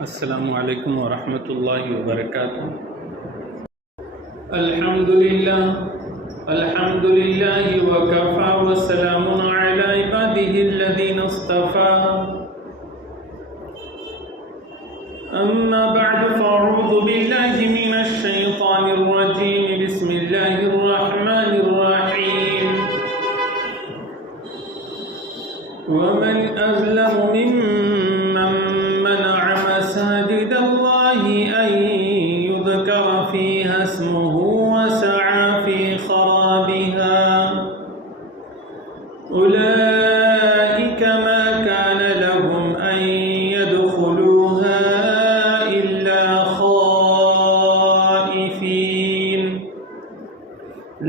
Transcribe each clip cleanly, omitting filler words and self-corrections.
السلام علیکم ورحمۃ اللہ وبرکاتہ۔ الحمدللہ وکفى وسلام علی عباده الذین اصطفى، اما بعد فاعوذ باللہ من الشیطان الرجیم، بسم اللہ الرحمن الرحیم۔ ومن أظلم ممن منع مساجد الله أن يذكر فيها اسمه وسعى في خرابها، أولئك ما كان لهم أن يدخلوها إلا خائفين،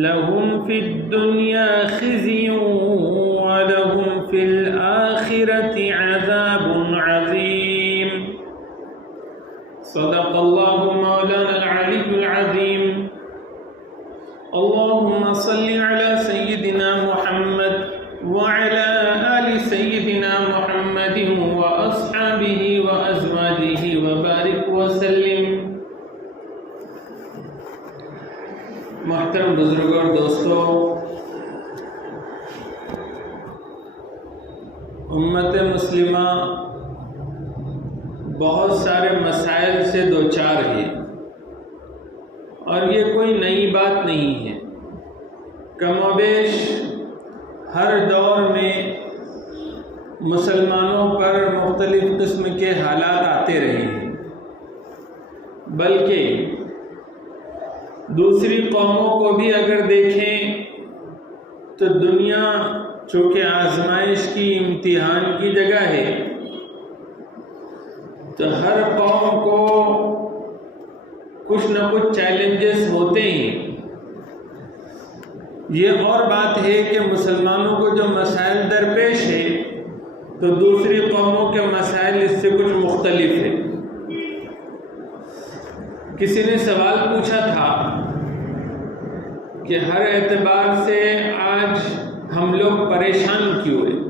لهم في الدنيا خزي ولهم في الآخرة عذاب عظيم۔ صدق الله مولانا العلي العظيم۔ اللهم صل على سيدنا محمد وعلى آل سيدنا محمد وأصحابه وأزواجه وبارك وسلم۔ محترم بزرگوں اور دوستوں، امت مسلمہ بہت سارے مسائل سے دوچار ہے، اور یہ کوئی نئی بات نہیں ہے۔ کم و بیش ہر دور میں مسلمانوں پر مختلف قسم کے حالات آتے رہے ہیں، بلکہ دوسری قوموں کو بھی اگر دیکھیں تو دنیا چونکہ آزمائش کی، امتحان کی جگہ ہے، تو ہر قوم کو کچھ نہ کچھ چیلنجز ہوتے ہیں۔ یہ اور بات ہے کہ مسلمانوں کو جو مسائل درپیش ہے تو دوسری قوموں کے مسائل اس سے کچھ مختلف ہے۔ کسی نے سوال پوچھا تھا کہ ہر اعتبار سے آج ہم لوگ پریشان کیوں ہیں،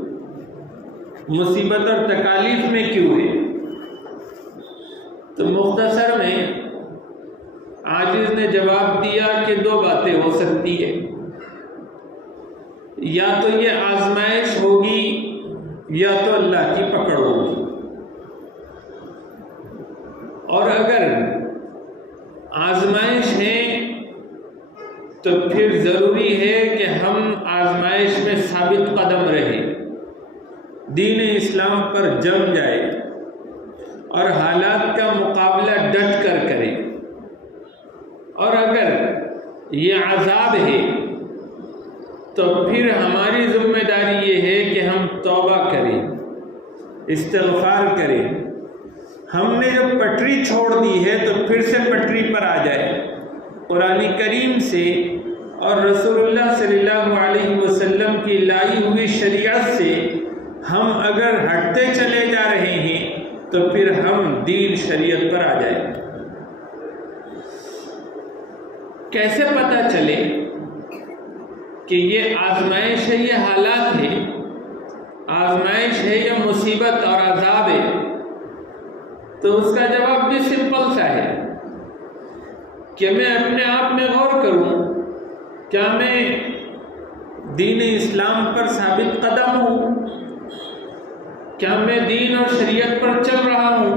مصیبت اور تکالیف میں کیوں ہیں؟ تو مختصر میں عاجز نے جواب دیا کہ دو باتیں ہو سکتی ہے، یا تو یہ آزمائش ہوگی یا تو اللہ کی پکڑ ہوگی۔ اور اگر آزمائش ہے تو پھر ضروری ہے کہ ہم آزمائش میں ثابت قدم رہیں، دین اسلام پر جم جائے اور حالات کا مقابلہ ڈٹ کر کریں۔ اور اگر یہ عذاب ہے تو پھر ہماری ذمہ داری یہ ہے کہ ہم توبہ کریں، استغفار کریں۔ ہم نے جو پٹری چھوڑ دی ہے تو پھر سے پٹری پر آ جائے، قرآن کریم سے اور رسول اللہ صلی اللہ علیہ وسلم کی لائی ہوئی شریعت سے ہم اگر ہٹتے چلے جا رہے ہیں تو پھر ہم دین شریعت پر آ جائیں۔ کیسے پتہ چلے کہ یہ آزمائش ہے، یہ حالات ہے، آزمائش ہے یا مصیبت اور عذاب ہے؟ تو اس کا جواب بھی سمپل سا ہے کہ میں اپنے آپ میں غور کروں، کیا میں دین اسلام پر ثابت قدم ہوں؟ کیا میں دین اور شریعت پر چل رہا ہوں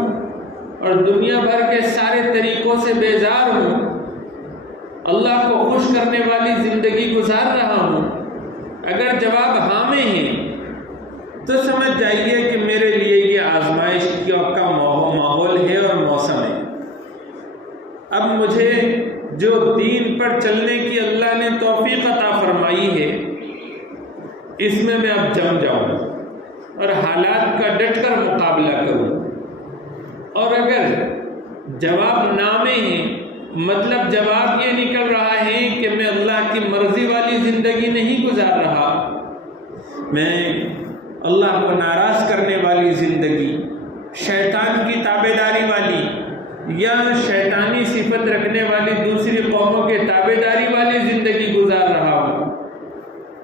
اور دنیا بھر کے سارے طریقوں سے بیزار ہوں؟ اللہ کو خوش کرنے والی زندگی گزار رہا ہوں؟ اگر جواب ہاں میں ہے تو سمجھ جائیے کہ میرے لیے یہ آزمائش کا ماحول ہے اور موسم ہے۔ اب مجھے جو دین پر چلنے کی اللہ نے توفیق عطا فرمائی ہے، اس میں اب جم جاؤں اور حالات کا ڈٹ کر مقابلہ کروں۔ اور اگر جواب نامے ہیں، مطلب جواب یہ نکل رہا ہے کہ میں اللہ کی مرضی والی زندگی نہیں گزار رہا، میں اللہ کو ناراض کرنے والی زندگی، شیطان کی تابعداری والی یا شیطانی صفت رکھنے والی دوسری قوموں کے تابعداری والی زندگی گزار رہا ہوں،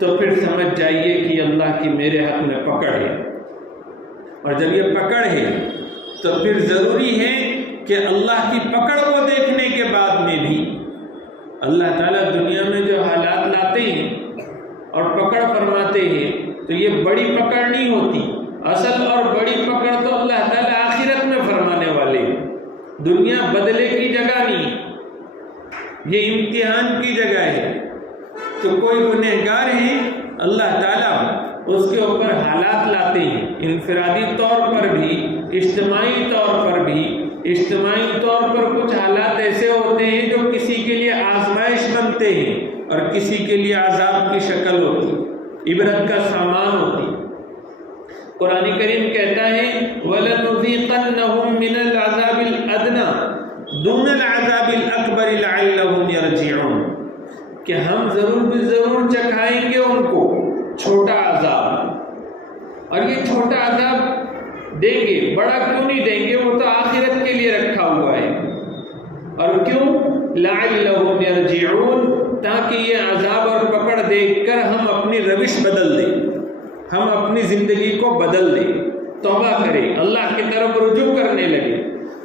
تو پھر سمجھ جائیے کہ اللہ کی میرے حق میں پکڑ ہے۔ اور جب یہ پکڑ ہے تو پھر ضروری ہے کہ اللہ کی پکڑ کو دیکھنے کے بعد میں بھی اللہ تعالیٰ دنیا میں جو حالات لاتے ہیں اور پکڑ فرماتے ہیں تو یہ بڑی پکڑ نہیں ہوتی. اصل اور بڑی پکڑ تو اللہ تعالیٰ آخرت میں فرمانے والے ہیں. دنیا بدلے کی جگہ نہیں، یہ امتحان کی جگہ ہے. تو کوئی گنہگار ہے اللہ تعالیٰ اس کے اوپر حالات لاتے ہیں، انفرادی طور پر بھی، اجتماعی طور پر بھی. اجتماعی طور پر کچھ حالات ایسے ہوتے ہیں جو کسی کے لیے آزمائش بنتے ہیں اور کسی کے لیے عذاب کی شکل ہوتی، عبرت کا سامان ہوتی. قرآن کریم کہتا ہے وَلَنُذِيقَنَّهُم مِّنَ الْعَذَابِ الْأَدْنَىٰ دُونَ الْعَذَابِ الْأَكْبَرِ لَعَلَّهُمْ يَرْجِعُونَ کہ ہم ضرور بھی ضرور چکھائیں گے ان کو چھوٹا عذاب. اور یہ چھوٹا عذاب دیں گے، بڑا کیوں نہیں دیں گے؟ وہ تو آخرت کے لیے رکھا ہوا ہے. اور کیوں؟ لَعَلَّهُمْ يَرْجِعُونَ تاکہ یہ عذاب اور پکڑ دیکھ کر ہم اپنی روش بدل دیں، ہم اپنی زندگی کو بدل دیں، توبہ کریں، اللہ کی طرف رجوع کرنے لگے.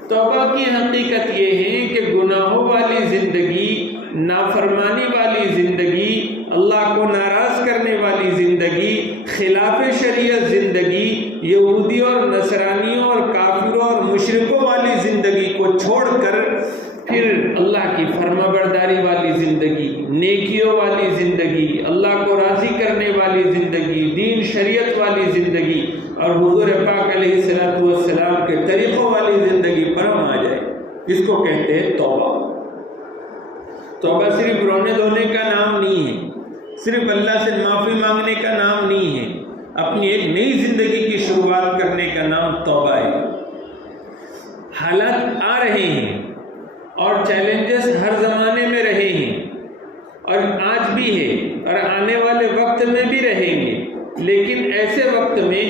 توبہ کی حقیقت یہ ہے کہ گناہوں والی زندگی، نافرمانی والی زندگی، اللہ کو ناراض کرنے والی زندگی، خلاف شریعت زندگی، یہودیوں اور نصرانیوں اور کافروں اور مشرکوں والی زندگی کو چھوڑ کر پھر اللہ کی فرما برداری والی زندگی، نیکیوں والی زندگی، اللہ کو راضی کرنے والی زندگی، دین شریعت والی زندگی اور حضور پاک علیہ الصلوۃ والسلام کے طریقوں والی زندگی پر ہم آ جائے. اس کو کہتے ہیں توبہ. توبہ صرف رونے دھونے کا نام نہیں ہے، صرف اللہ سے معافی مانگنے کا نام نہیں ہے، اپنی ایک نئی زندگی کی شروعات کرنے کا نام توبہ ہے. حالات آ رہے ہیں اور چیلنجز ہر زمانے میں رہے ہیں اور آج بھی ہے اور آنے والے وقت میں بھی رہیں گے. لیکن ایسے وقت میں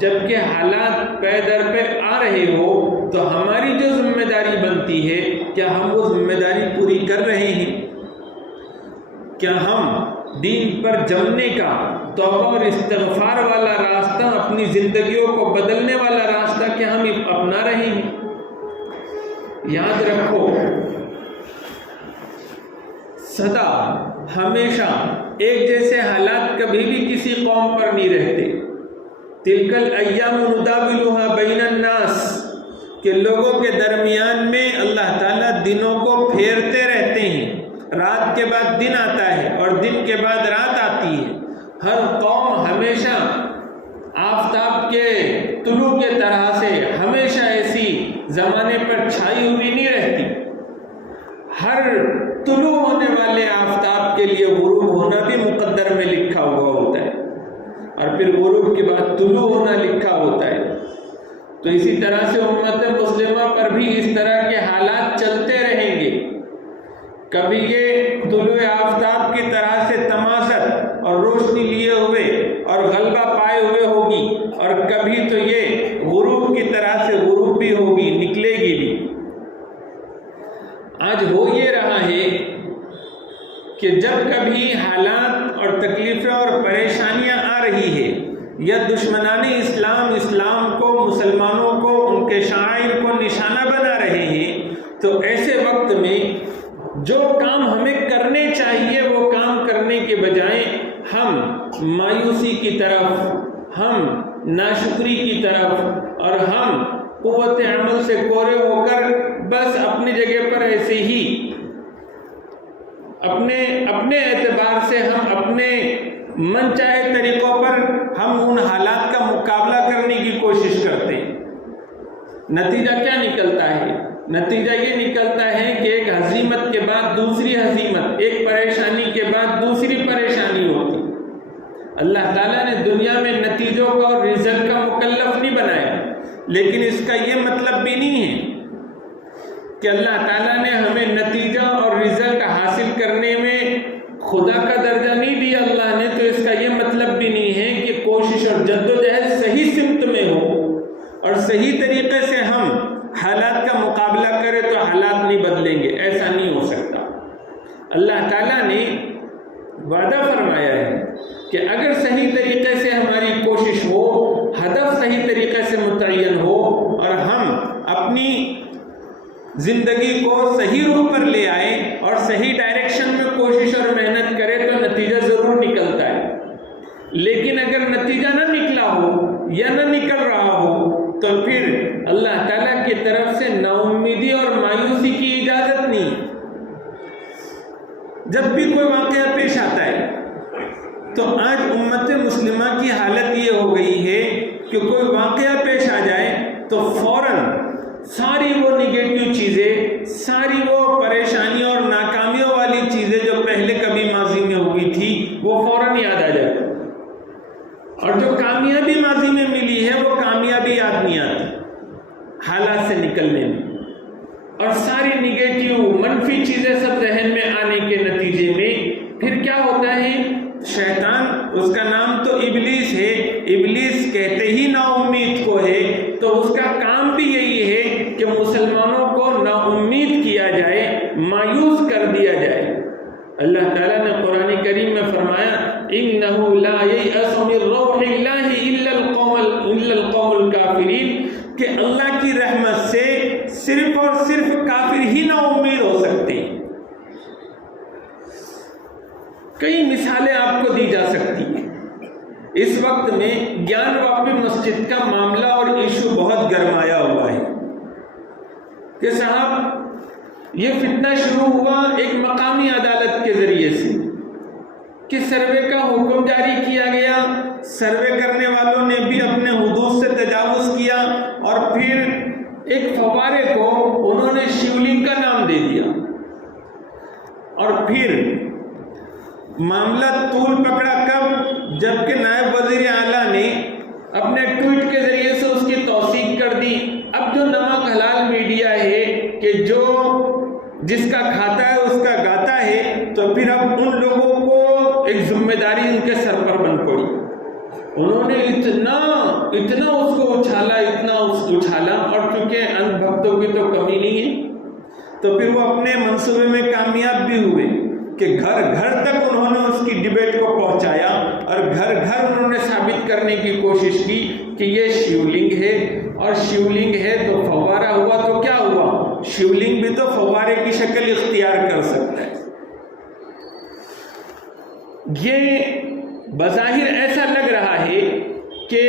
جب کہ حالات پے در پہ آ رہے ہو تو ہماری جو ذمہ داری بنتی ہے، کیا ہم وہ ذمہ داری پوری کر رہے ہیں؟ کیا ہم دین پر جمنے کا، توبہ اور استغفار والا راستہ، اپنی زندگیوں کو بدلنے والا راستہ کیا ہم اپنا رہے ہیں؟ یاد رکھو، سدا ہمیشہ ایک جیسے حالات کبھی بھی کسی قوم پر نہیں رہتے. تلک الایام نداولها بین الناس کہ لوگوں کے درمیان میں اللہ تعالیٰ دنوں کو پھیرتے رہتے ہیں. رات کے بعد دن آتا ہے اور دن کے بعد رات آتی ہے. ہر قوم ہمیشہ آفتاب کے طلوع کے طرح سے ہمیشہ ایسی زمانے پر چھائی ہوئی نہیں رہتی. ہر طلوع ہونے والے آفتاب کے لیے غروب ہونا بھی مقدر میں لکھا ہوا ہوتا ہے اور پھر غروب کے بعد طلوع ہونا لکھا ہوتا ہے. تو اسی طرح سے امت مسلمہ پر بھی اس طرح کے حالات چلتے رہیں گے. کبھی یہ طلوع آفتاب کی طرح سے تماست اور روشنی لیے ہوئے اور غلبہ پائے ہوئے ہوگی اور کبھی تو یہ غروب کی طرح سے غروب بھی ہوگی، نکلے گی بھی. آج ہو یہ رہا ہے کہ جب کبھی حالات اور تکلیفیں اور پریشانیاں آ رہی ہے یا دشمنان اسلام کو، مسلمانوں کو، ان کے شعائر کو نشانہ بنا رہے ہیں، تو ایسے وقت میں جو کام ہمیں کرنے چاہیے وہ کام کرنے کے بجائے ہم مایوسی کی طرف، ہم ناشکری کی طرف اور ہم قوت عمل سے کورے ہو کر بس اپنی جگہ پر ایسے ہی اپنے اعتبار سے ہم اپنے من چاہے طریقوں پر ہم ان حالات کا مقابلہ کرنے کی کوشش کرتے ہیں. نتیجہ کیا نکلتا ہے؟ نتیجہ یہ نکلتا ہے کہ ایک ہزیمت کے بعد دوسری ہزیمت، ایک پریشانی کے بعد دوسری پریشانی ہوتی. اللہ تعالیٰ نے دنیا میں نتیجوں کو اور رزلٹ کا مکلف نہیں بنایا، لیکن اس کا یہ مطلب بھی نہیں ہے کہ اللہ تعالیٰ نے ہمیں نتیجہ اور رزلٹ حاصل کرنے میں خدا کا درجہ نہیں دیا اللہ نے، تو اس کا یہ مطلب بھی نہیں ہے کہ کوشش اور جدوجہد صحیح سمت میں ہو اور صحیح طریقے سے ہم حالات کا مقابلہ کریں تو حالات نہیں بدلیں گے. ایسا نہیں ہو سکتا. اللہ تعالیٰ نے وعدہ فرمایا ہے کہ اگر صحیح طریقے سے ہماری کوشش ہو، ہدف صحیح طریقے سے متعین ہو اور ہم زندگی کو صحیح رخ پر لے آئے اور صحیح ڈائریکشن میں کوشش اور محنت کرے تو نتیجہ ضرور نکلتا ہے. لیکن اگر نتیجہ نہ نکلا ہو یا نہ نکل رہا ہو تو پھر اللہ تعالیٰ کی طرف سے نا امیدی اور مایوسی کی اجازت نہیں. جب بھی کوئی واقعہ پیش آتا ہے تو آج امت مسلمہ کی حالت یہ ہو گئی ہے کہ کوئی واقعہ پیش آ جائے تو فوراً ساری وہ نگیٹو چیزیں، ساری وہ پریشانیوں اور ناکامیوں والی چیزیں جو پہلے کبھی ماضی میں ہوئی تھی وہ فوراً یاد آ جاتی، اور جو کامیابی ماضی میں ملی ہے وہ کامیابی یاد نہیں آتی حالات سے نکلنے میں. اور ساری نگیٹو منفی چیزیں سب ذہن میں آنے کے نتیجے میں پھر کیا ہوتا ہے؟ شیطان، اس کا نام تو ابلیس ہے، ابلیس کہتے ہی نا امید کو ہے، تو اس کا کام بھی یہی ہے کہ مسلمانوں کو نا امید کیا جائے، مایوس کر دیا جائے. اللہ تعالیٰ نے قرآن کریم میں فرمایا اِنَّهُ لَا يَيْأَسُ مِن رَّوْحِ اللَّهِ إِلَّا الْقَوْمُ الْكَافِرِينَ کہ اللہ کی رحمت سے صرف اور صرف کافر ہی نا امید ہو سکتے ہیں. کئی مثالیں آپ کو دی جا سکتی ہیں. اس وقت میں گیان واپی مسجد کا معاملہ اور ایشو بہت گرمایا ہوا ہے کہ صاحب یہ فتنہ شروع ہوا ایک مقامی عدالت کے ذریعے سے کہ سروے کا حکم جاری کیا گیا، سروے کرنے والوں نے بھی اپنے حدود سے تجاوز کیا اور پھر ایک فوارے کو انہوں نے شیولنگ کا نام دے دیا، اور پھر معاملہ طول پکڑا کب؟ جبکہ نائب وزیر اعلیٰ نے اپنے ٹویٹ کے ذریعے سے اس کی توثیق کر دی. اب جو نمک حلال میڈیا ہے کہ جو جس کا کھاتا ہے اس کا گاتا ہے، تو پھر اب ان لوگوں کو ایک ذمہ داری ان کے سر پر بن پڑی. انہوں نے اتنا اس کو اچھالا اور چونکہ ان بھکتوں کی تو کمی نہیں ہے تو پھر وہ اپنے منصوبے میں کامیاب بھی ہوئے کہ گھر گھر تک انہوں نے اس کی ڈیبیٹ کو پہنچایا اور گھر گھر انہوں نے ثابت کرنے کی کوشش کی کہ یہ شیولنگ ہے، اور شیولنگ ہے تو فوارہ ہوا تو کیا ہوا؟ شیولنگ بھی تو فوارے کی شکل اختیار کر سکتا ہے. یہ بظاہر ایسا لگ رہا ہے کہ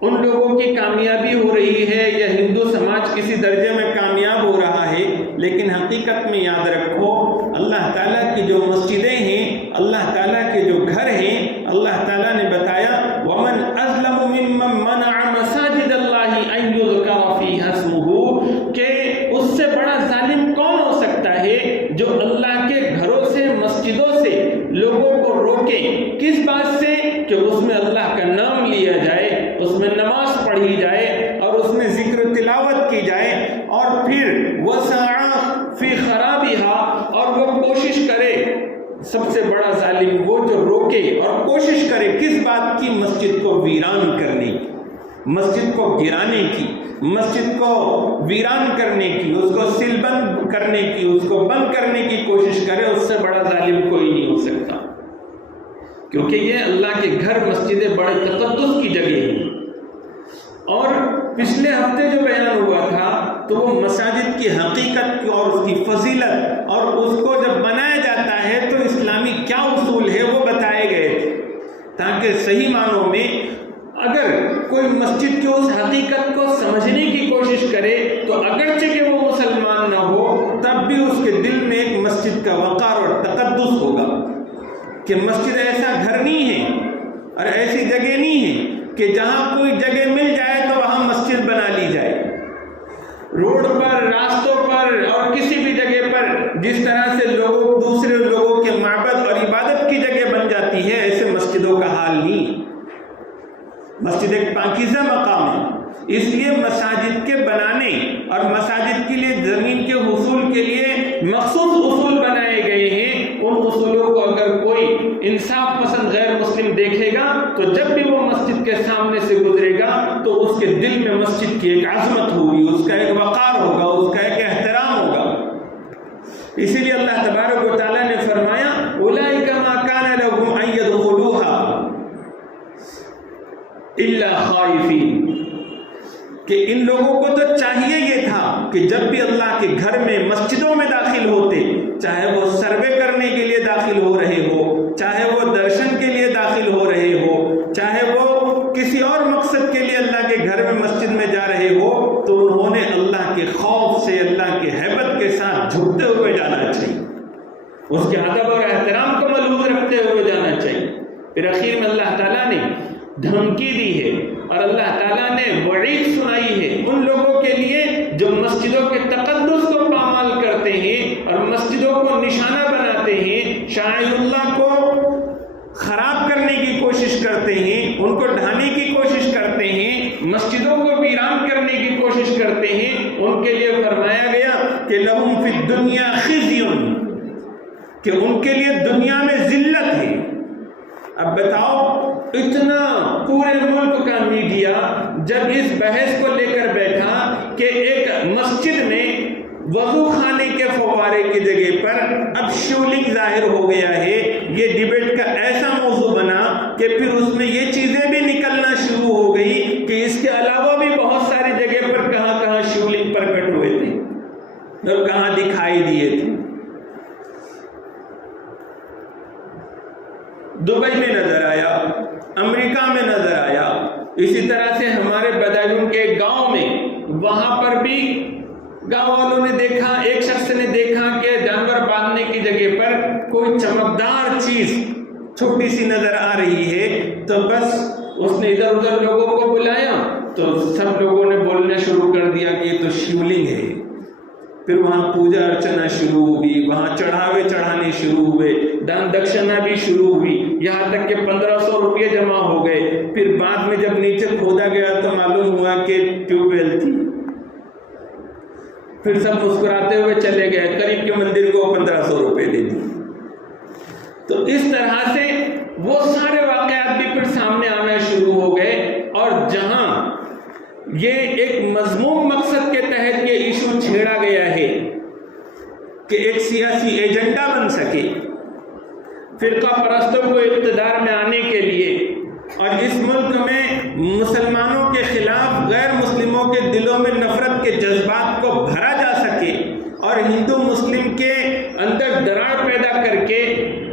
ان لوگوں کی کامیابی ہو رہی ہے یا ہندو سماج کسی درجے میں کامیاب ہو رہا ہے، لیکن حقیقت میں یاد رکھو اللہ تعالیٰ کی جو مسجدیں ہیں، اللہ تعالیٰ کے جو گھر ہیں، اللہ تعالیٰ نے بتایا وَمَنْ أَظْلَمُ مِمَّنْ مَنَعَ مَسَاجِدَ اللَّهِ أَن يُذْكَرَ فِيهَا اسْمُهُ کہ اس سے بڑا ظالم کون ہو سکتا ہے جو اللہ کے گھروں سے، مسجدوں سے لوگوں کو روکے. کس بات سے؟ کہ اس میں اللہ کا نام لیا جائے، اس میں نماز پڑھی جائے اور اس میں ذکر و تلاوت کی جائے، اور پھر وَسَعَى فِي خَرَابِهَا اور وہ کوشش کرے. سب سے بڑا ظالم وہ جو روکے اور کوشش کرے کس بات کی؟ مسجد کو ویران کرنے کی، مسجد کو گرانے کی، مسجد کو ویران کرنے کی، اس کو سیل بند کرنے کی، اس کو بند کرنے کی کوشش کرے. اس سے بڑا ظالم کوئی نہیں ہو سکتا، کیونکہ یہ اللہ کے گھر مسجدیں بڑے تقدس کی جگہ ہیں. اور پچھلے ہفتے جو بیان ہوا تھا تو وہ مساجد کی حقیقت اور اس کی فضیلت اور اس کو جب بنایا جاتا ہے تو اسلامی کیا اصول ہے وہ بتائے گئے تھے، تاکہ صحیح معنوں میں اگر کوئی مسجد کی اس حقیقت کو سمجھنے کی کوشش کرے تو اگرچہ کہ وہ مسلمان نہ ہو تب بھی اس کے دل میں ایک مسجد کا وقار اور تقدس ہوگا کہ مسجد ایسا گھر نہیں ہے اور ایسی جگہ نہیں ہے کہ جہاں کوئی جگہ مل جائے تو وہاں مسجد بنا لی جائے. روڈ پر، راستوں پر اور کسی بھی جگہ پر جس طرح سے لوگ دوسرے لوگوں کے معبد اور عبادت کی جگہ بن جاتی ہے، ایسے مسجدوں کا حال نہیں. مسجد ایک پاکیزہ مقام ہے، اس لیے مساجد کے بنانے اور مساجد کے لیے زمین کے حصول کے لیے مخصوص اصول بنائے گئے ہیں. ان اصولوں کو اگر کوئی انصاف پسند غیر مسلم دیکھے گا تو جب بھی وہ مسجد کے سامنے سے گزرے گا تو اس کے دل میں مسجد کی ایک عظمت ہوگی، اس کا ایک وقار ہوگا، اس کا ایک احترام ہوگا. اسی لیے اللہ تبارک و تعالیٰ نے فرمایا اولئک ما کان لهم ان يدخلوها الا خائفین. کہ ان لوگوں کو تو چاہیے یہ تھا کہ جب بھی اللہ کے گھر میں مسجدوں میں داخل ہوتے، چاہے وہ سروے کرنے کے لیے داخل ہو رہے ہو، چاہے وہ درشن کے لیے داخل ہو رہے ہو، چاہے وہ کسی اور مقصد کے لیے اللہ کے گھر میں مسجد میں جا رہے ہو، تو انہوں نے اللہ کے خوف سے، اللہ کے ہیبت کے ساتھ جھکتے ہوئے جانا چاہیے، اس کے ادب اور احترام کو ملحوظ رکھتے ہوئے جانا چاہیے۔ پھر اخیر میں اللہ تعالیٰ نے دھمکی دی ہے اور اللہ تعالیٰ نے وعید سنائی ہے ان لوگوں کے لیے جو مسجدوں کے تقدس کو پامال کرتے ہیں اور مسجدوں کو نشانہ بناتے ہیں، شاعر اللہ کو خراب کرنے کی کوشش کرتے ہیں، ان کو ڈھانے کی کوشش کرتے ہیں، مسجدوں کو ویران کرنے کی کوشش کرتے ہیں، ان کے لیے فرمایا گیا کہ لہم فی الدنیا خزی، کہ ان کے لیے دنیا میں ذلت ہے۔ اب بتاؤ، اتنا پورے ملک کا میڈیا جب اس بحث کو لے کر بیٹھا کہ ایک مسجد میں وضو خانے کے فوارے کی جگہ پر اب شیولنگ ظاہر ہو گیا ہے، یہ ڈیبیٹ کا ایسا موضوع بنا کہ پھر اس میں یہ چیزیں بھی نکلنا شروع ہو گئی کہ اس کے علاوہ بھی بہت ساری جگہ پر کہاں کہاں شیولنگ پرکٹ ہوئے تھے اور کہاں دکھائی دیے تھے۔ دبئی میں نظر آیا، امریکہ میں نظر آیا، اسی طرح سے ہمارے بدایون کے گاؤں میں، وہاں پر بھی گاؤں والوں نے دیکھا، ایک شخص نے دیکھا کہ جانور باندھنے کی جگہ پر کوئی چمکدار چیز چھوٹی سی نظر آ رہی ہے، تو بس اس نے ادھر ادھر لوگوں کو بلایا تو سب لوگوں نے بولنا شروع کر دیا کہ یہ تو شیولنگ ہے۔ پھر وہاں پوجا ارچنا شروع ہوئی، وہاں چڑھاوے چڑھانے شروع ہوئے، دان دکشنا بھی شروع ہوئی، یہاں تک کہ 1500 روپے جمع ہو گئے۔ پھر بعد میں جب نیچے کھودا گیا تو معلوم ہوا کہ ٹیوب ویل تھی۔ پھر سب مسکراتے ہوئے چلے گئے، قریب کے مندر کو 1500 روپے دے دی۔ تو اس طرح سے وہ سارے واقعات بھی پھر سامنے آنا شروع ہو گئے، اور جہاں یہ ایک مضمون مقصد کے تحت یہ ایشو چھیڑا گیا ہے کہ ایک سیاسی ایجنڈا بن سکے فرقہ پرستوں کو اقتدار میں آنے کے لیے، اور اس ملک میں مسلمانوں کے خلاف غیر مسلموں کے دلوں میں نفرت کے جذبات کو بھرا جا سکے، اور ہندو مسلم کے اندر دراڑ پیدا کر کے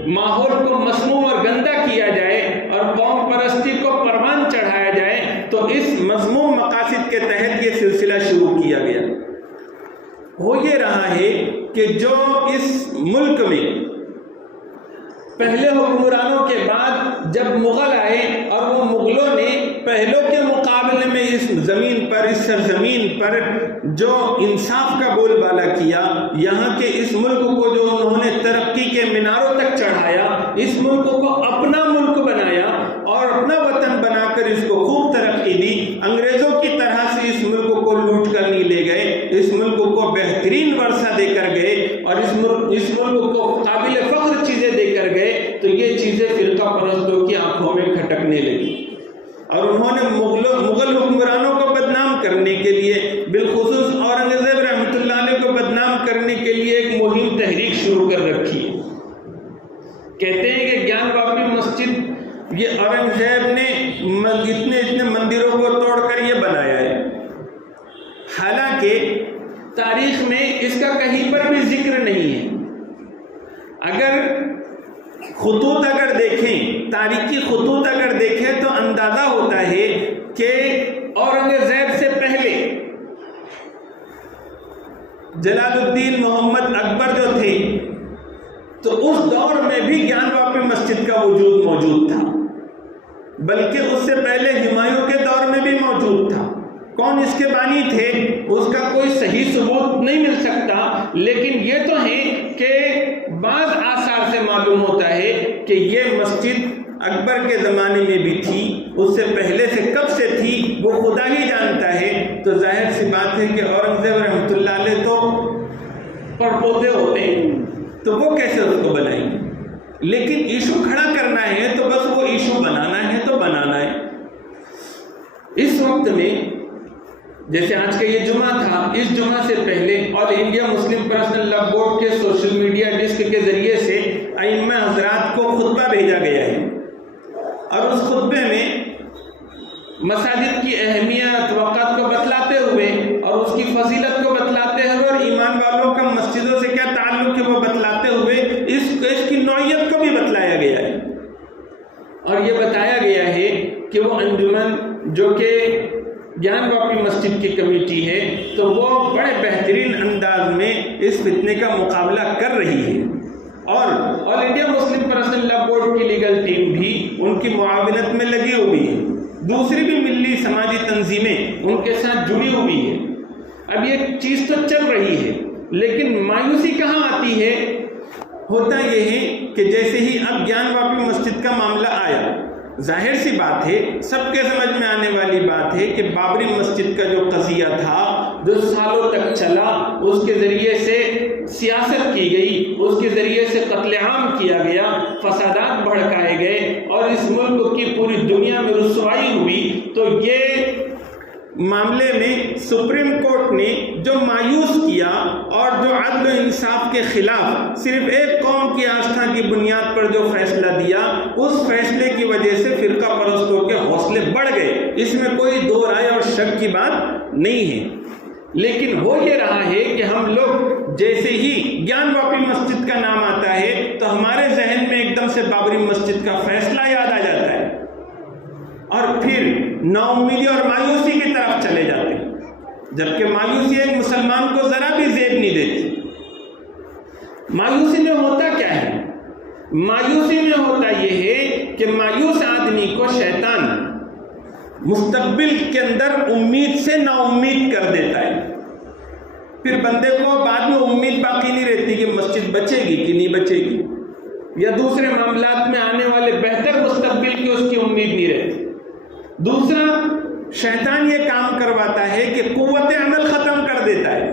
ماحول کو مسموم اور گندا کیا جائے اور قوم پرستی کو پروان چڑھایا جائے، تو اس مضموم مقاصد کے تحت یہ سلسلہ شروع کیا گیا۔ ہو یہ رہا ہے کہ جو اس ملک میں پہلے حکمرانوں کے بعد جب مغل آئے اور وہ مغلوں نے پہلوں کے مقابلے میں اس زمین پر، اس سرزمین پر جو انصاف کا بول بالا کیا، یہاں کے اس ملک کو جو انہوں نے ترقی کے میناروں تک چڑھایا، اس ملک کو اپنا ملک بنایا اور اپنا وطن بنا کر اس کو خوب ترقی دی، انگریزوں کی طرح سے اس ملک کو لوٹ کر نہیں لے گئے، اس ملک کو بہترین ورثہ دے کر گئے اور اس ملک کو قابل فخر چیزیں دے کر گئے، تو یہ چیزیں فرقہ پرستوں کی آنکھوں میں کھٹکنے لگی، اور انہوں نے مغل حکمرانوں کو بدنام کرنے کے لیے، بالخصوص اورنگزیب رحمۃ اللہ علیہ کو بدنام کرنے کے لیے ایک مہم تحریک شروع کر رکھی ہے۔ کہتے ہیں کہ گیان واپی مسجد یہ اورنگزیب نے اتنے مندروں کو توڑ کر یہ بنایا ہے، حالانکہ تاریخ میں اس کا کہیں پر بھی ذکر نہیں ہے۔ خطوط اگر دیکھیں، تاریخی خطوط اگر دیکھیں تو اندازہ ہوتا ہے کہ اورنگزیب سے پہلے جلال الدین محمد اکبر جو تھے، تو اس دور میں بھی گیان واپی مسجد کا وجود موجود تھا، بلکہ اس سے پہلے ہمایوں کے دور میں بھی موجود تھا۔ کون اس کے بانی تھے اس کا کوئی صحیح ثبوت نہیں مل سکتا، لیکن یہ تو ہے کہ بعض آثار سے معلوم ہوتا ہے کہ یہ مسجد اکبر کے زمانے میں بھی تھی، اس سے پہلے سے کب سے تھی وہ خدا ہی جانتا ہے۔ تو ظاہر سی بات ہے کہ اورنگزیب رحمۃ اللہ علیہ تو پڑپوتے ہوتے ہیں، تو وہ کیسے اس کو بنائیں گے؟ لیکن ایشو کھڑا کرنا ہے تو بس وہ ایشو بنانا ہے تو بنانا ہے۔ اس وقت میں جیسے آج کا یہ جمعہ تھا، اس جمعہ سے پہلے آل انڈیا مسلم پرسنل لا بورڈ کے سوشل میڈیا ڈسک کے ذریعے سے ائمہ حضرات کو خطبہ بھیجا گیا ہے، اور اس خطبے میں مساجد کی اہمیت وقت کو بتلاتے ہوئے اور اس کی فضیلت کو بتلاتے ہوئے اور ایمان والوں کا مسجدوں سے کیا تعلق ہے وہ بتلاتے ہوئے اس کی نوعیت کو بھی بتلایا گیا ہے، اور یہ بتایا گیا ہے کہ وہ انجمن جو کہ گیان واپی مسجد کی کمیٹی ہے تو وہ بڑے بہترین انداز میں اس فتنے کا مقابلہ کر رہی ہے، اور آل انڈیا مسلم پرسنل لا بورڈ کی لیگل ٹیم بھی ان کی معاونت میں لگی ہوئی ہے، دوسری بھی ملی سماجی تنظیمیں ان کے ساتھ جڑی ہوئی ہے۔ اب یہ چیز تو چل رہی ہے، لیکن مایوسی کہاں آتی ہے؟ ہوتا یہ ہے کہ جیسے ہی اب گیان واپی مسجد کا معاملہ آیا، ظاہر سی بات ہے، سب کے سمجھ میں آنے والی بات ہے کہ بابری مسجد کا جو قضیہ تھا، جو سالوں تک چلا، اس کے ذریعے سے سیاست کی گئی، اس کے ذریعے سے قتل عام کیا گیا، فسادات بھڑکائے گئے اور اس ملک کی پوری دنیا میں رسوائی ہوئی، تو یہ معاملے میں سپریم کورٹ نے جو مایوس کیا اور جو عدل و انصاف کے خلاف صرف ایک قوم کی آستھا کی بنیاد پر جو فیصلہ دیا، اس فیصلے کی وجہ سے فرقہ پرستوں کے حوصلے بڑھ گئے، اس میں کوئی دو رائے اور شک کی بات نہیں ہے۔ لیکن ہو یہ رہا ہے کہ ہم لوگ جیسے ہی گیان واپی مسجد کا نام آتا ہے تو ہمارے ذہن میں ایک دم سے بابری مسجد کا فیصلہ یاد آ جاتا ہے، اور پھر نا امیدی اور مایوسی کی طرف چلے جاتے ہیں، جبکہ مایوسی ایک مسلمان کو ذرا بھی زیب نہیں دیتی۔ مایوسی میں ہوتا کیا ہے؟ مایوسی میں ہوتا یہ ہے کہ مایوس آدمی کو شیطان مستقبل کے اندر امید سے نا امید کر دیتا ہے، پھر بندے کو بعد میں امید باقی نہیں رہتی کہ مسجد بچے گی کہ نہیں بچے گی، یا دوسرے معاملات میں آنے والے بہتر مستقبل کی اس کی امید نہیں رہتی۔ دوسرا، شیطان یہ کام کرواتا ہے کہ قوت عمل ختم کر دیتا ہے،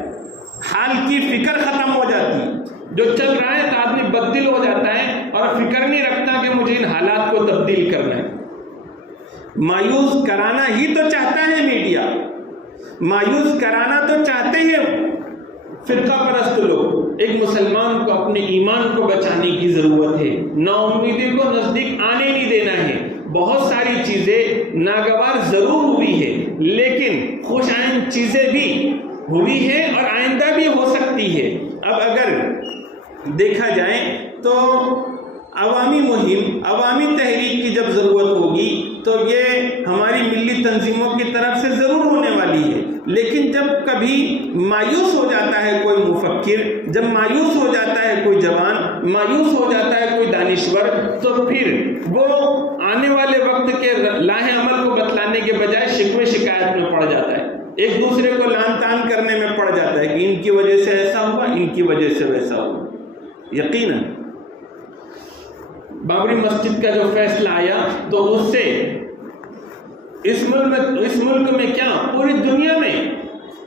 حال کی فکر ختم ہو جاتی ہے، جو چل رہا ہے تو آدمی بددل ہو جاتا ہے اور فکر نہیں رکھتا کہ مجھے ان حالات کو تبدیل کرنا ہے۔ مایوس کرانا ہی تو چاہتا ہے میڈیا، مایوس کرانا تو چاہتے ہیں فرقہ پرست لوگ۔ ایک مسلمان کو اپنے ایمان کو بچانے کی ضرورت ہے، نا امیدی کو نزدیک آنے نہیں دینا ہے۔ بہت ساری چیزیں ناگوار ضرور ہوئی ہے، لیکن خوش آئند چیزیں بھی ہوئی ہے اور آئندہ بھی ہو سکتی ہے۔ اب اگر دیکھا جائے تو عوامی مہم، عوامی تحریک کی جب ضرورت ہوگی تو یہ ہماری ملی تنظیموں کی طرف سے ضرور ہونے والی ہے، لیکن جب کبھی مایوس ہو جاتا ہے کوئی مفکر، جب مایوس ہو جاتا ہے کوئی جوان، مایوس ہو جاتا ہے کوئی دانشور، تو پھر وہ آنے والے وقت کے لاہ عمل کو بتلانے کے بجائے شکوے شکایت میں پڑ جاتا ہے، ایک دوسرے کو لان تان کرنے میں پڑ جاتا ہے کہ ان کی وجہ سے ایسا ہوا، ان کی وجہ سے ویسا ہوا۔ یقیناً بابری مسجد کا جو فیصلہ آیا تو اس سے اس ملک میں کیا پوری دنیا میں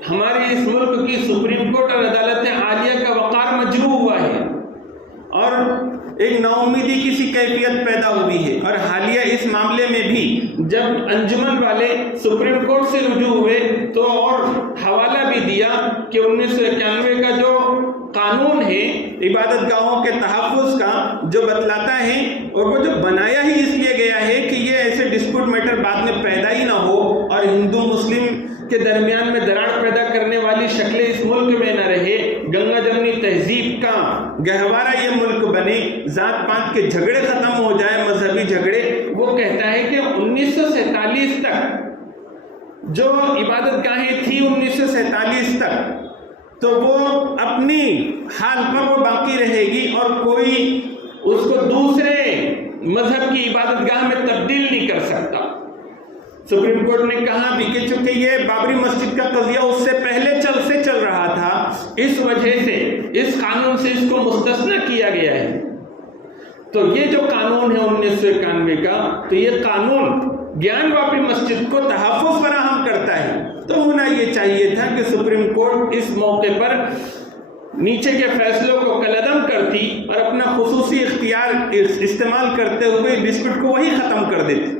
ہمارے اس ملک کی سپریم کورٹ اور عدالت عالیہ کا وقار مجروح ہوا ہے، اور ایک نا امیدی کی سی کیفیت پیدا ہوئی ہے۔ اور حالیہ اس معاملے میں بھی جب انجمن والے سپریم کورٹ سے رجوع ہوئے تو اور حوالہ بھی دیا کہ 1991 کا جو قانون ہے عبادت گاہوں کے تحفظ کا، جو بتلاتا ہے، اور وہ جو بنایا ہی اس لیے گیا ہے کہ یہ ایسے ڈسپیوٹ میٹر بعد میں پیدا ہی نہ ہو اور ہندو مسلم کے درمیان میں دراڑ پیدا کرنے والی شکلیں اس ملک میں نہ رہے، گنگا جمنی تہذیب کا گہوارہ یہ ملک بنے، ذات پات کے جھگڑے ختم ہو جائے، مذہبی جھگڑے۔ وہ کہتا ہے کہ 1947 تک جو عبادت گاہیں تھی 1947 تک تو وہ اپنی حال پر وہ باقی رہے گی اور کوئی اس کو دوسرے مذہب کی عبادت گاہ میں تبدیل نہیں کر سکتا۔ سپریم کورٹ نے کہا بھی کہ چونکہ یہ بابری مسجد کا قضیہ اس سے پہلے چل رہا تھا، اس وجہ سے اس قانون سے اس کو مستثنی کیا گیا ہے۔ تو یہ جو قانون ہے 1991 کا، تو یہ قانون گیان واپی مسجد کو تحفظ فراہم کرتا ہے۔ تو ہونا یہ چاہیے تھا کہ سپریم کورٹ اس موقع پر نیچے کے فیصلوں کو کلعدم کرتی اور اپنا خصوصی اختیار استعمال کرتے ہوئے ڈسپیوٹ کو وہی ختم کر دیتی،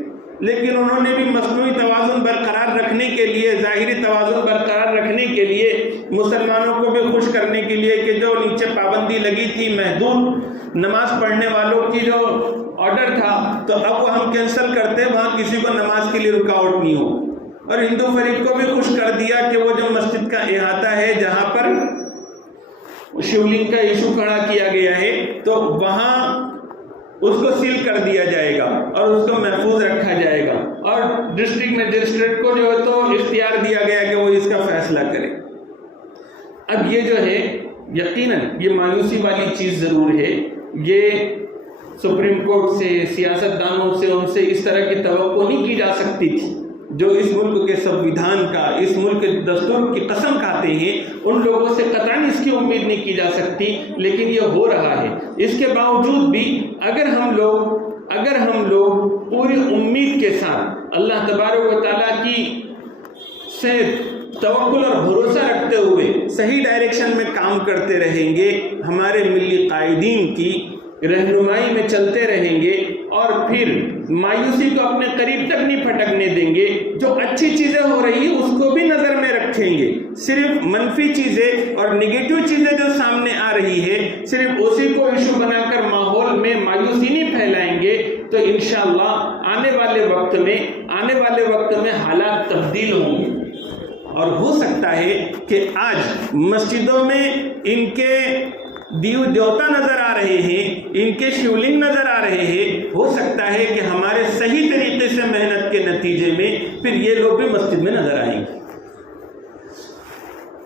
لیکن انہوں نے بھی مصنوعی توازن برقرار رکھنے کے لیے، ظاہری توازن برقرار رکھنے کے لیے، مسلمانوں کو بھی خوش کرنے کے لیے کہ جو نیچے پابندی لگی تھی محدود نماز پڑھنے والوں کی جو آرڈر تھا تو اب وہ ہم کینسل کرتے ہیں، وہاں کسی کو نماز کے لیے رکاوٹ نہیں ہو۔ اور ہندو فریق کو بھی خوش کر دیا کہ وہ جو مسجد کا احاطہ ہے جہاں پر شیولنگ کا ایشو کھڑا کیا گیا ہے تو وہاں اس کو سیل کر دیا جائے گا اور اس کو محفوظ رکھا جائے گا، اور ڈسٹرکٹ مجسٹریٹ کو جو ہے تو اختیار دیا گیا کہ وہ اس کا فیصلہ کرے۔ اب یہ جو ہے یقیناً یہ مایوسی والی چیز ضرور ہے، یہ سپریم کورٹ سے، سیاست دانوں سے، ان سے اس طرح کی توقع نہیں کی جا سکتی تھی۔ جو اس ملک کے سنویدھان کا، اس ملک کے دستور کی قسم کھاتے ہیں، ان لوگوں سے قطعاً اس کی امید نہیں کی جا سکتی، لیکن یہ ہو رہا ہے۔ اس کے باوجود بھی اگر ہم لوگ پوری امید کے ساتھ اللہ تبارک و تعالیٰ کی سے توکل اور بھروسہ رکھتے ہوئے صحیح ڈائریکشن میں کام کرتے رہیں گے، ہمارے ملی قائدین کی رہنمائی میں چلتے رہیں گے، اور پھر مایوسی کو اپنے قریب تک نہیں پھٹکنے دیں گے، جو اچھی چیزیں ہو رہی ہیں اس کو بھی نظر میں رکھیں گے، صرف منفی چیزیں اور نگیٹو چیزیں جو سامنے آ رہی ہے صرف اسی کو ایشو بنا کر ماحول میں مایوسی نہیں پھیلائیں گے، تو انشاءاللہ آنے والے وقت میں حالات تبدیل ہوں گے۔ اور ہو سکتا ہے کہ آج مسجدوں میں ان کے دیوتا نظر آ رہے ہیں، ان کے شیولنگ نظر آ رہے ہیں، ہو سکتا ہے کہ ہمارے صحیح طریقے سے محنت کے نتیجے میں پھر یہ لوگ بھی مسجد میں نظر آئیں گے۔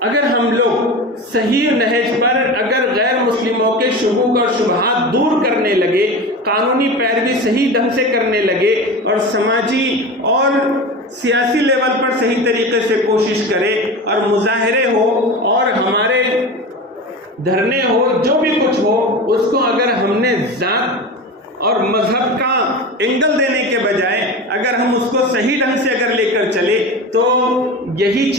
اگر ہم لوگ صحیح نہج پر اگر غیر مسلموں کے شکوک اور شبہات دور کرنے لگے، قانونی پیروی صحیح ڈھنگ سے کرنے لگے، اور سماجی اور سیاسی لیول پر صحیح طریقے سے کوشش کرے، اور مظاہرے ہو اور ہمارے دھرنے ہو، جو بھی کچھ ہو، اس کو اگر ہم نے ذات اور مذہب کا اینگل دینے کے بجائے اگر ہم اس کو صحیح ڈھنگ سے اگر لے کر چلے تو یہی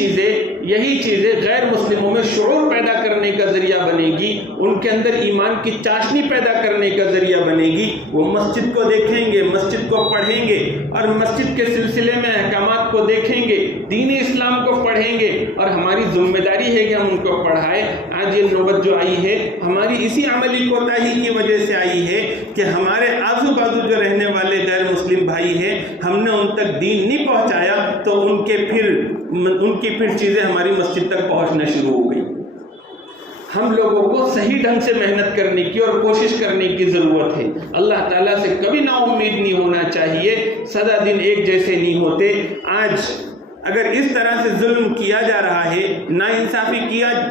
چیزیں غیر مسلموں میں شعور پیدا کرنے کا ذریعہ بنے گی، ان کے اندر ایمان کی چاشنی پیدا کرنے کا ذریعہ بنے گی۔ وہ مسجد کو دیکھیں گے، مسجد کو پڑھیں گے، اور مسجد کے سلسلے میں احکامات کو دیکھیں گے، دین اسلام کو پڑھیں گے، اور ہماری ذمہ داری ہے کہ ہم ان کو پڑھائیں۔ آج یہ نوبت جو آئی ہے ہماری اسی عملی کوتاہی کی وجہ سے آئی ہے کہ ہمارے آزو بازو جو رہنے والے غیر مسلم بھائی ہیں، ہم نے ان تک دین نہیں پہنچایا تو ان کی پھر چیزیں ہماری مسجد تک پہنچنا شروع ہو گئی۔ ہم لوگوں کو صحیح ڈھنگ سے محنت کرنے کی اور کوشش کرنے کی ضرورت ہے۔ اللہ تعالیٰ سے کبھی نا امید نہیں ہونا چاہیے، سدا دن ایک جیسے نہیں ہوتے۔ آج اگر اس طرح سے ظلم کیا جا رہا ہے، ناانصافی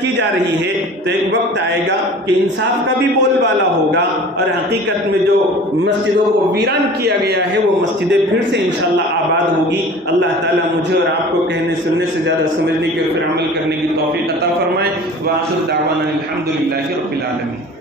کی جا رہی ہے، تو ایک وقت آئے گا کہ انصاف کا بھی بول بالا ہوگا، اور حقیقت میں جو مسجدوں کو ویران کیا گیا ہے وہ مسجدیں پھر سے انشاءاللہ آباد ہوگی۔ اللہ تعالیٰ مجھے اور آپ کو کہنے سننے سے زیادہ سمجھنے کے اور پھر عمل کرنے کی توفیق عطا فرمائے۔ وآخر دعوانا الحمدللہ رب العالمین۔